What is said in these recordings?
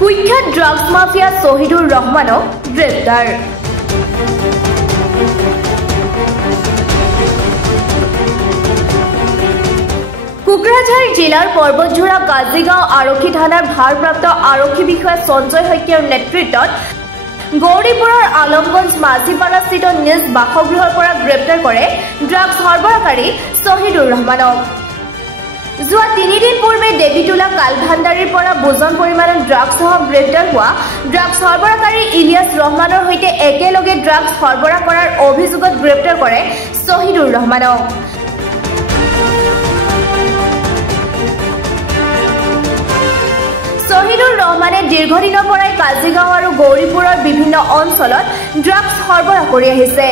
কুখ্যাত drugs mafia শহীদুৰ ৰহমানক গ্ৰেপ্তাৰ। কোকৰাঝাৰ জিলাৰ পৰ্বতঝোৰা কাজিগাঁও আৰক্ষী থানাৰ ভাৰপ্ৰাপ্ত আৰক্ষী বিষয়া সঞ্জয় শইকীয়াৰ নেতৃত্বত গৌৰীপুৰৰ আলমগঞ্জ মাঝিপাৰাস্থিত নিজ বাসগৃহৰ পৰা গ্ৰেপ্তাৰ কৰে ড্ৰাগছ সৰবৰাহকাৰী শহীদুৰ ৰহমানক। যোৱা 3 দিন পূৰ্বে দেৱীতোলা কালভাণ্ডাৰীৰ পৰা বুজন পৰিমাণৰ ড্ৰাগছসহ গ্ৰেপ্তাৰ হোৱা ড্ৰাগছ সৰবৰাহকাৰী ইলিয়াছ ৰহমানৰ সৈতে একেলগে ড্ৰাগছ সৰবৰাহ কৰাৰ অভিযোগত গ্ৰেপ্তাৰ কৰে শহীদুৰ ৰহমানক। শহীদুৰ ৰহমানে দীৰ্ঘদিনৰ পৰাই কাজিগাঁও আৰু গৌৰীপুৰৰ বিভিন্ন অঞ্চলত ড্ৰাগছ সৰবৰাহ কৰি আহিছে,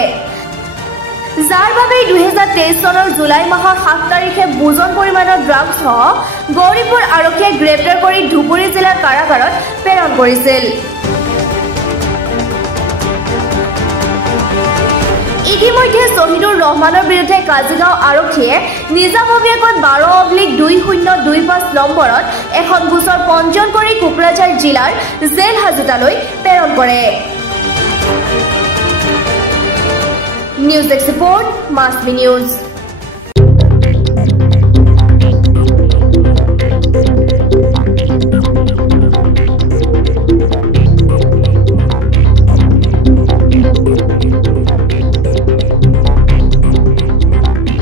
যাৰ বাবে 2023 চনৰ জুলাই মাহৰ 7 তাৰিখে বুজন পৰিমাণৰ ড্ৰাগছসহ গৌৰীপুৰ আৰক্ষীয়ে গ্ৰেপ্তাৰ কৰি ধুবুৰী জিলাৰ কাৰাগাৰত প্ৰেৰণ কৰিছিল। ইতিমধ্যে শহীদুৰ ৰহমানৰ বিৰুদ্ধে কাজিগাঁও আৰক্ষীয়ে নিজাববীয়াকৈ 12/2025 নম্বৰত এখন গোচৰ পঞ্জীয়ন কৰি কোকৰাঝাৰ জিলাৰ জেল হাজোতালৈ প্ৰেৰণ কৰে। নিউজ ডেস্ক ৰিপৰ্ট, মাছবি নিউজ।